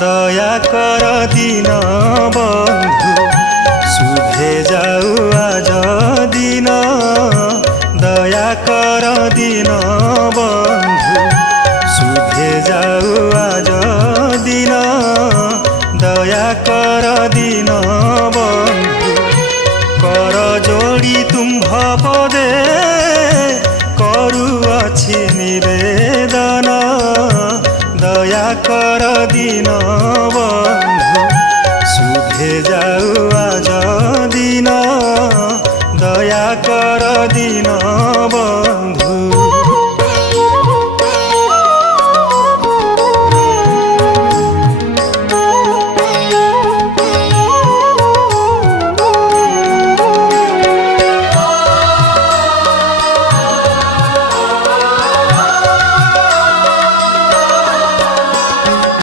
दया कर दिन बंधु शुभे जाऊ आज दिन दया कर दिन बंधु शुभे जाऊ आज दिन दया कर दिन बंधु कर जोड़ी तुम्भ पदे करुअछि निवेदन दया कर दिन बंधु शुभे जाऊ